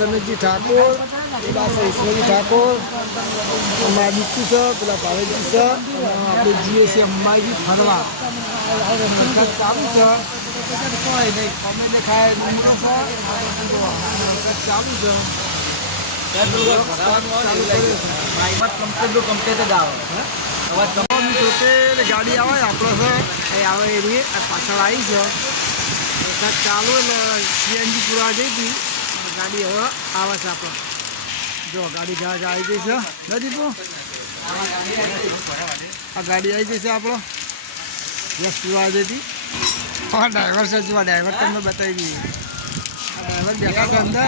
રમેશજી ઠાકોર, ઈશ્વરજી ઠાકોર, અમારા દીકુ છે, પેલા ભાવેશજી છે, આપણે જઈએ છીએ અંબાજી ફરવા. વરસાદ ચાલુ છે, કોઈ નહીં કમે ખાય ડુંગરો છે, વરસાદ ચાલુ છે. ગાડી આવે આપણે છે એ આવે એવી પાછળ આવી છે. વરસાદ ચાલુ એટલે સીએનજી પૂરા જઈ હતી, ગાડી હવે આવે છે. આપણે જો ગાડી ઘાટ આવી ગઈ છે નથી તો આ ગાડી આવી ગઈ છે આપણો યસ પૂરા જઈ હતી. હા ડ્રાઈવર છે, જો ડ્રાઈવર તમને બતાવી દઈએ. ડ્રાઈવર બેઠા છે અંદર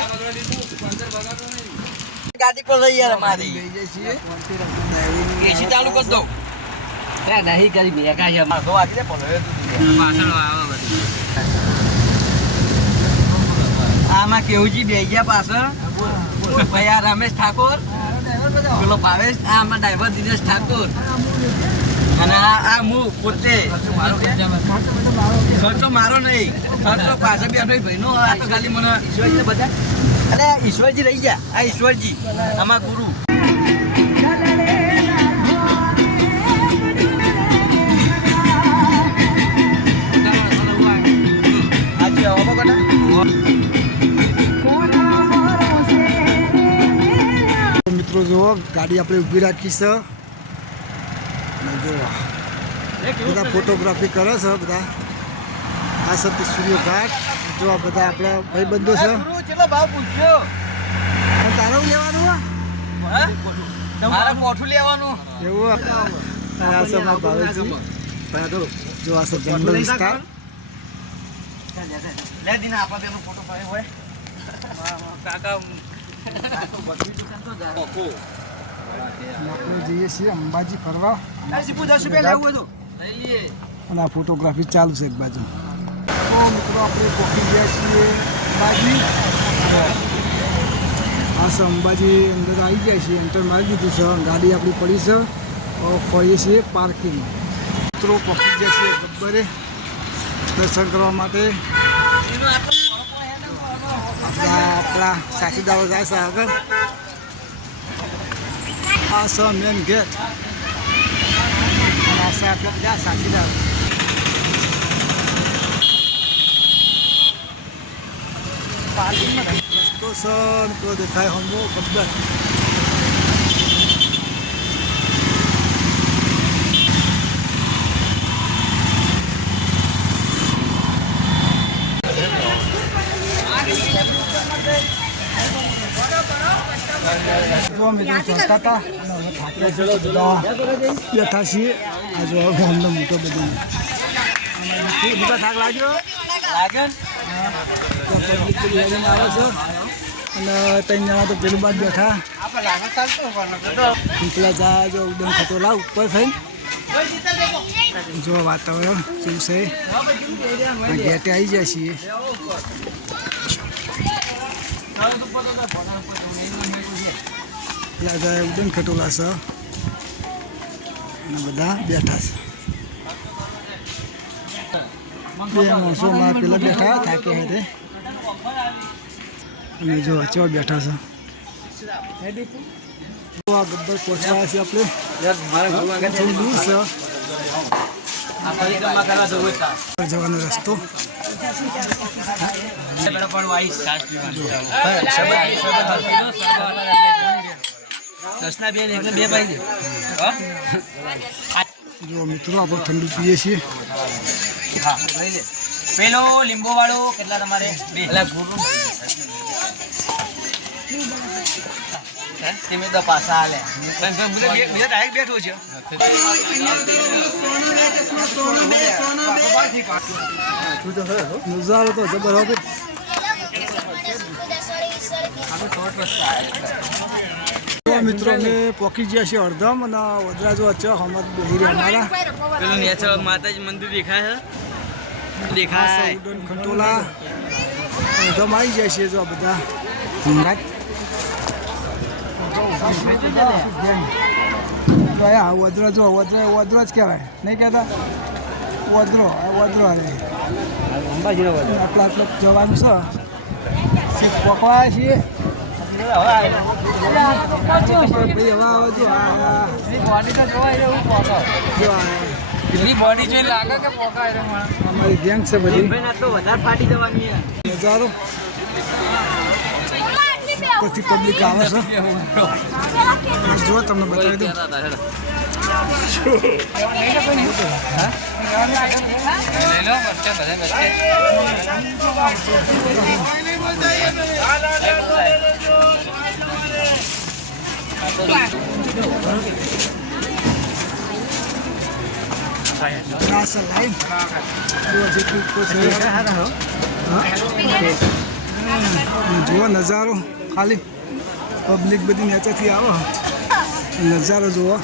ગાડી પર લઈ યાર મારી લઈ જઈએ છીએ. એસી ચાલુ કરી દો. નહીં કરી બેકા છે માર તો આગળ બોલો પાછળ આવે આમાં કેવુંજી બે ગયા પાછળ ભૈયા રમેશ ઠાકોર, પેલો ભાવેશ, આમાં ડ્રાઈવર દિનેશ ઠાકોર અને આ હું પોતે. ખર્ચો મારો નહીં, ખર્ચો પાછળ બેઠો ભાઈનો. આ તો ખાલી મને ઈશ્વરજી બધા અરે ઈશ્વરજી રહી ગયા. આ ઈશ્વરજી આમાં ગુરુ. મિત્રો જુઓ ગાડી આપણે ઊભી રાખી છે. જો બધા ફોટોગ્રાફી કરે છે બધા. આ સતી સૂર્ય ઘાટ. જો આ બધા આપણા ભાઈબંધો છે. કેટલો ભાવ પૂછ્યો? તારું લેવાનું મારે કોઠું લેવાનું એવું. આ છે મારા ભાવેશજી. જો આ છે જંગલ વિસ્તાર. લે દીના આપા તેનો ફોટો પાડ્યો હોય કાકા. આપણે જઈએ છીએ અંબાજી ફરવા. 10 રૂપિયા લેવું હતું અને આ ફોટોગ્રાફી ચાલુ છે એક બાજુ. તો મિત્રો આપણે પહોંચી ગયા છીએ અંબાજી. આ છે અંબાજી અંદર આવી ગયા છીએ. એન્ટર મારી દીધું છે. ગાડી આપણી પડી છે. ફરીએ છીએ પાર્કિંગ. મિત્રો પહોંચી ગયા છીએ ગબ્બરે દર્શન કરવા માટે. આપણા સાથીદારો જાય છે આગળ. આ છે મેન ગેટ. આ છે આપણા બધા સાથીદારો. રસ્તો છે પેલો દેખાય હમો ગબ્બર. બેઠા છીએ. આ જો ગામનો મોટો બધો થાક લાગ્યો આવે છે. અને 3 જણા તો પેલું બાદ બેઠા. પેલા જા જો ઉડન ખટોલા ઉપર થઈને જો વાતાવરણ કેવું છે. ગેટે આવી જાય છીએ. ઉડન ખટોલા છે અને બધા બેઠા છે. બે માણસોમાં પેલા બેઠા થાકે હે અને જો ચો બેઠા છે. આ ગબ્બર પહોંચવા છે આપણે. થોડું દૂર છે જવાનો રસ્તો. જો મિત્રો આપણે ઠંડુ પીએ છીએ. પેલો લીંબુ વાળો કેટલા તમારે? તમે તો પાછા હાલે બેઠો છે. નજારો તો જબરદસ્ત. મિત્રો અમે પોકી ગયા છીએ અડધમ અને વડરા જો છે હમદ બહેરી અમારા. પેલું નેચરલ માતાજી મંદિર દેખાય છે. દેખાય ઉડન ખટોલા અડધમ આવી જાય છે. જો બધા હમણાં વદ્રો જો વદ્રો જ કહેવાય નહીં કહેતા વદ્રો હવે આટલા જવાનું છે પકવાય છીએ બોડી જોઈ લાગે કે અમારી ગેંગ છે બધી વધારે ફાટી જવાની નજારો પછી પબ્લિક આવે છે જો તમને બતાવી દઉં જુઓ નજારો ખાલી પબ્લિક બધી નીચેથી આવો નજારો જુઓ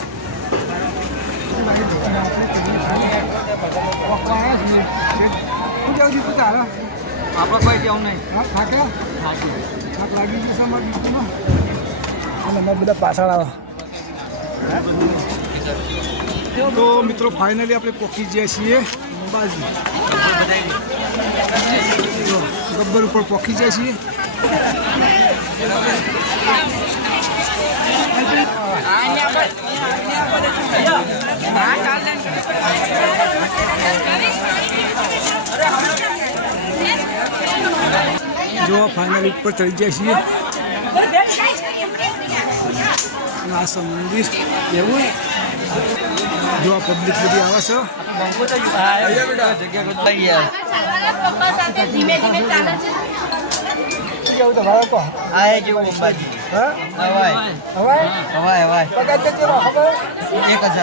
આપણે કોઈ જવું નહીં થાક લાગી જશે અમારી દીકરીમાં અને અમે બધા પાછળ આવો તો મિત્રો ફાઇનલી આપણે પહોંચી ગયા છીએ અંબાજી ગબ્બર ઉપર પહોંચી ગયા છીએ જો ફાઇનલી ઉપર ચડી ગયા છીએ આ મંદિર એવું જો આ પબ્લિક બધી આવે છે ધીમે ધીમે ચાલે છે કેવું તમારે કહો આ જેવું અંબાજી હા હવાય હવાય હવાય હવાય પગાર કેટલો ખબર 1000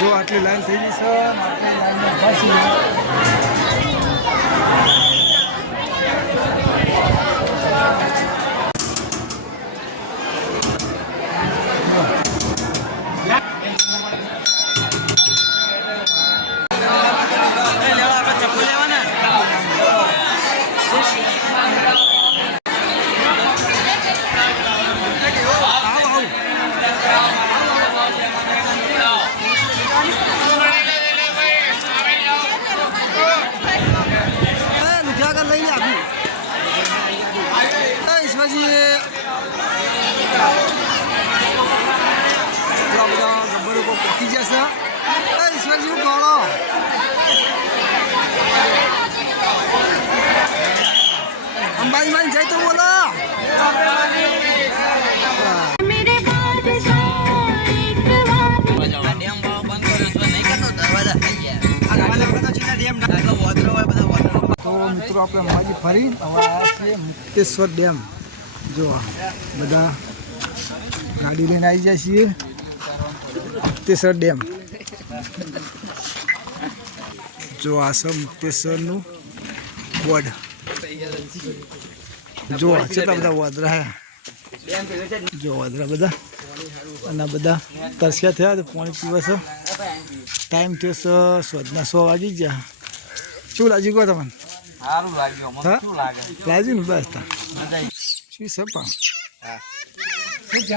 જો આટલી લાઈન થઈ ગઈ છે આટલી લાઈનમાં ફસી અંબાજી માં જાય તો બોલો તો મિત્રો આપણે અંબાજી ફરી મુક્તેશ્વર ડેમ જો બધા ગાડી લઈને આવી જાય છીએ મુક્તેશ્વર ડેમ જો આ છે મુક્તેશ્વરનું બોર્ડ જો કેટલા બધા વાદરા જો વાદરા બધા અને બધા તરસ્યા થયા તો પાણી પીવા છે ટાઈમ થયો છે સ્વદના 100 વાગી ગયા શું લાગી ગયો તમને સારું લાગ્યું મને શું લાગે લાગ્યું ને બસ શું છે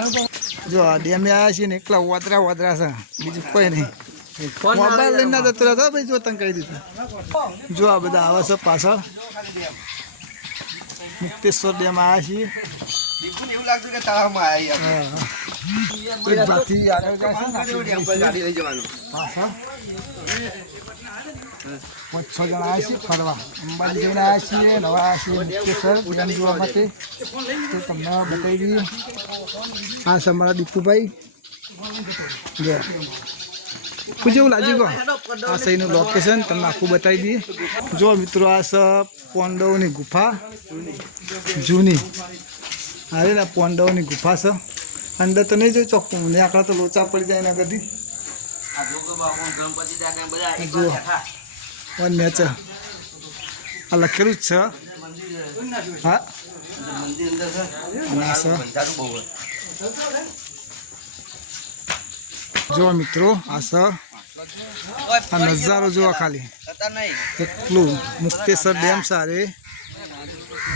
જો આ ડેમે આવ્યા છીએ ને એકલા વાદરા છે બીજું કોઈ નહીં મોબાઈલ લઈને જતો રહેતો ભાઈ જો તને કહી દીધું જો આ બધા આવે છે પાછળ મુક્તેશ્વર ડેમ આવ્યા છીએ એવું લાગતું કે તળાવમાં આવ્યા એક બાથી આગળ જાય છે ને ગાડી લઈ જવાનું પાછળ 5-6 જણા આવ્યા છીએ ફરવા અંબાજી જઈને આવ્યા છીએ નવા આવ્યા છીએ મુક્તેશ્વર ડેમ જોવા માટે તો તમને બતાવી દઈએ આ છે અમારા દીપુભાઈ જો જેવું લાગ્યું કહો આ સહીનું લોકેશન તમને આખું બતાવી દઈએ જો મિત્રો આ છે પાંડવોની ગુફા જૂની હા ને પાંડવોની ગુફા છે અંદર તો નહીં જોઈ ચોખ્ખું ને આકડા તો લોચા પડી જાય એના બધી જો નેચર આ લખેલું જ છે હા મંદિર અંદર છે અને આ છે બંધારું બહુ હોય. જો મિત્રો આ છે આ નજારો જોવા ખાલી અત્યારે નહીં એટલું મુક્તેશ્વર ડેમ સારે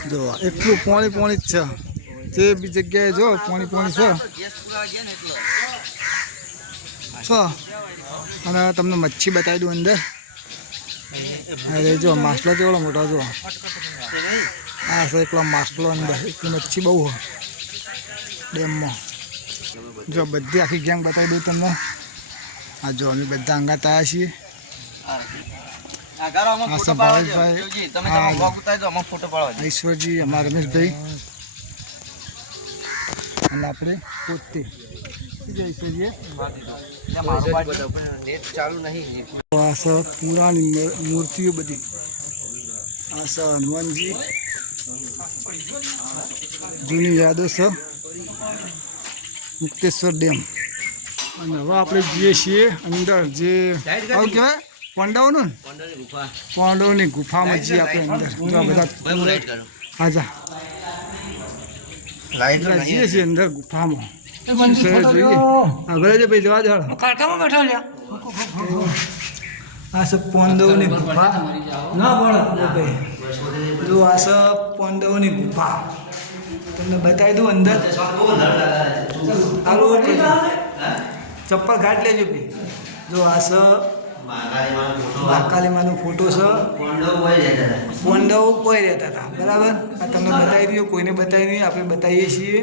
જો એટલું પાણી જ છે તે બી જગ્યાએ જો પાણી છે ગેસ પૂરા ગયા ને એટલો છો અને તમને મચ્છી બતાવી દઉં અંદર અરે જો માછલો કેવડો મોટો જો આ છે એકલો માછલો અંદર એટલી મચ્છી બહુ હોય ડેમમાં જો બધી આખી ગેંગ બતાવી દઉં તમને આ જો અમે બધા અંગાત આવ્યા છીએ આ ગારો આમાં આ ફોટો સબ પાડવા ભાઈ, દો જોજી તમે હા. તમે વોક ઉતારી દો આમાં ફોટો પાડવા દો ઈશ્વરજી અમારા રમેશભાઈ અને આપણે પોતે ઈશ્વરજી મારો પાડ નેટ ચાલુ નહીં આ છે પુરાણી મૂર્તિઓ બધી આ છે હનુમાનજી જૂની યાદો છે મુક્તેશ્વર ડેમ અને હવે આપણે જઈએ છીએ અંદર જે આવું કહેવાય પાંડવોનું ને ગુફા પાંડવોની ગુફામાં જઈએ આપણે અંદર જો આ બધા ભાઈ લાઈટ કરો હાજા લાઈટ બધા જઈએ છીએ અંદર ગુફામાં શું છે જોઈએ આગળ જે ભાઈ જવા દે કાંટામાં બેઠો લ્યા આ છે પાંડવોની ગુફા ના ભાઈ જો આ છે પાંડવોની ગુફા તમને બતાવી દઉં અંદર હાલો ચપ્પલ ઘાટ લેજો ભાઈ જો આ છે મહાકાલીમાનો ફોટો છે પાંડવો કોઈ રહેતા હતા બરાબર આ તમને બતાવી દઈએ કોઈને બતાવી દઈએ આપણે બતાવીએ છીએ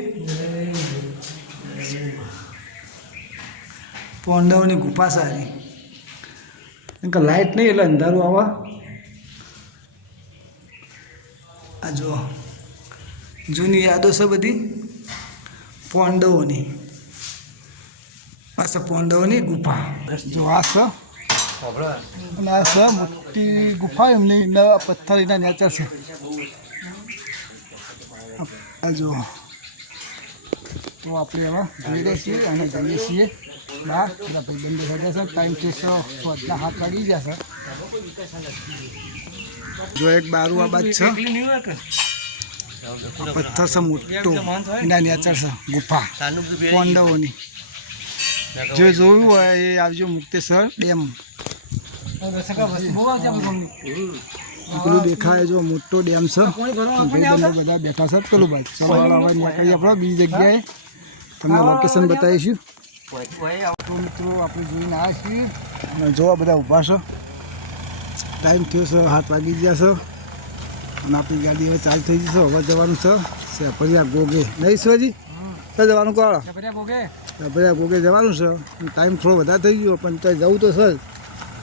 પાંડવોની ગુફા સારી કેમ કે લાઇટ નહીં એટલે અંધારું આવા આ જો જૂની યાદો છે બધી પાંડવોની આ છે પાંડવોની ગુફા જો આ છે અને આ છે મોટી ગુફા એમની નવા પથ્થર એના નેચર છે આ જો તો આપણે હવે જઈએ છીએ અને જઈએ છીએ બહાર બધા ભાઈબંધો સાથે છે ટાઈમ છે સ્વાદના હાથ લાગી જશે જો એક બારું આ બાદ છે આ પથ્થર છે મોટો એના નેચર છે ગુફા પાંડવોની જે જોયું હોય એ આવજો મુક્તેશ્વર ડેમ પેલું દેખાય જો મોટો ડેમ છે ભાઈબંધો બધા બેઠા છે પેલું ભાઈ ચલો હવે નીકળીએ આપણે બીજી જગ્યાએ તમને લોકેશન બતાવીશું તો મિત્રો આપણે જોઈને આવ્યા છીએ અને જોવા બધા ઊભા છે ટાઈમ થયો છે 7 વાગી ગયા છે અને આપણી ગાડી હવે ચાલુ થઈ જશે હવે જવાનું છે સેપરિયા ગોગે નહીં શિવાજી તો જવાનું કોણ સેપરિયા ગોગે જવાનું છે ટાઈમ થોડો વધારે થઈ ગયો પણ ત્યાં જવું તો સર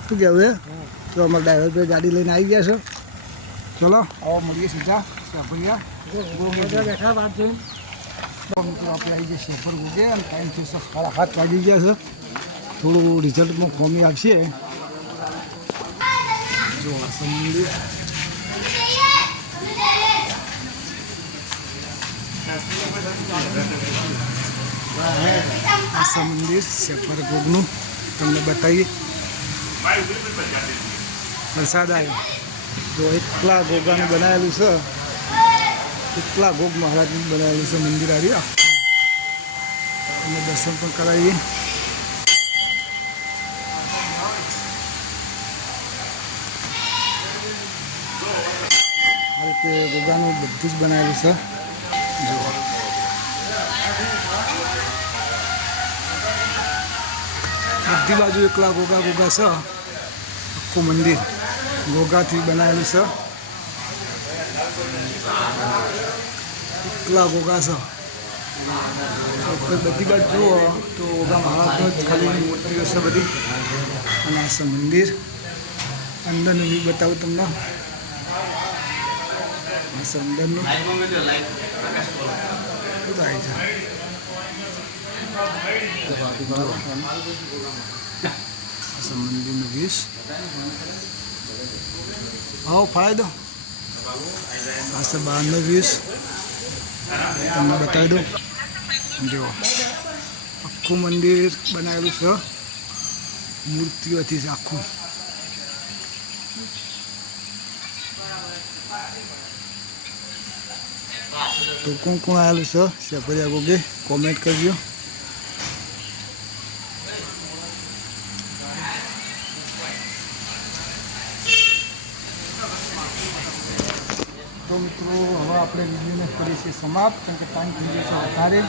શું કહેવું એ તો અમારા ડ્રાઈવર ભાઈ ગાડી લઈને આવી ગયા છે ચલો આવો મળીએ સીધા સેપરિયા ગોગે બેઠા વાત જોઈને મિત્રો આપણે આવી જઈએ સેપર ગોગે અને ટાઈમ થયો છે 7:30 વાગી ગયા છે થોડું રિઝલ્ટમાં ખોમી આવશે જો મંદિર આ મંદિર સેપર ગોગનું તમને બતાવીએ વરસાદ આવ્યો જો એટલા ગોગાનું બનાવેલું છે એટલા ગોગ મહારાજનું બનાવેલું છે મંદિર આવ્યું અને દર્શન પણ કરાવીએ આ રીતે ગોગાનું બધું જ બનાવેલું છે જો બધી બાજુ એકલા ગોગા છે આખું મંદિર ગોગાથી બનાવેલું છે એકલા ગોગા છે બધી બાજુ જુઓ તો ગોગા મહારાજનો જ ખાલી મૂર્તિઓ છે બધી અને આ છે મંદિર અંદરનું વ્યૂ બતાવું તમને આ છે અંદરનું બધું આવી જાય મંદિરનું વ્યૂઝ આવો ફાયદો આ છે બહારનો વ્યૂઝ તમને બતાવી દઉં જુઓ આખું મંદિર બનાવેલું છે મૂર્તિઓથી આખું તો કોણ કોણ આવેલું છે સેપરિયા ગોગે કોમેન્ટ કરજો. તો મિત્રો હવે આપણે વિડીયોને કરીએ છીએ સમાપ્ત, કારણ કે ટાઈમ થઈ ગયો છે વધારે.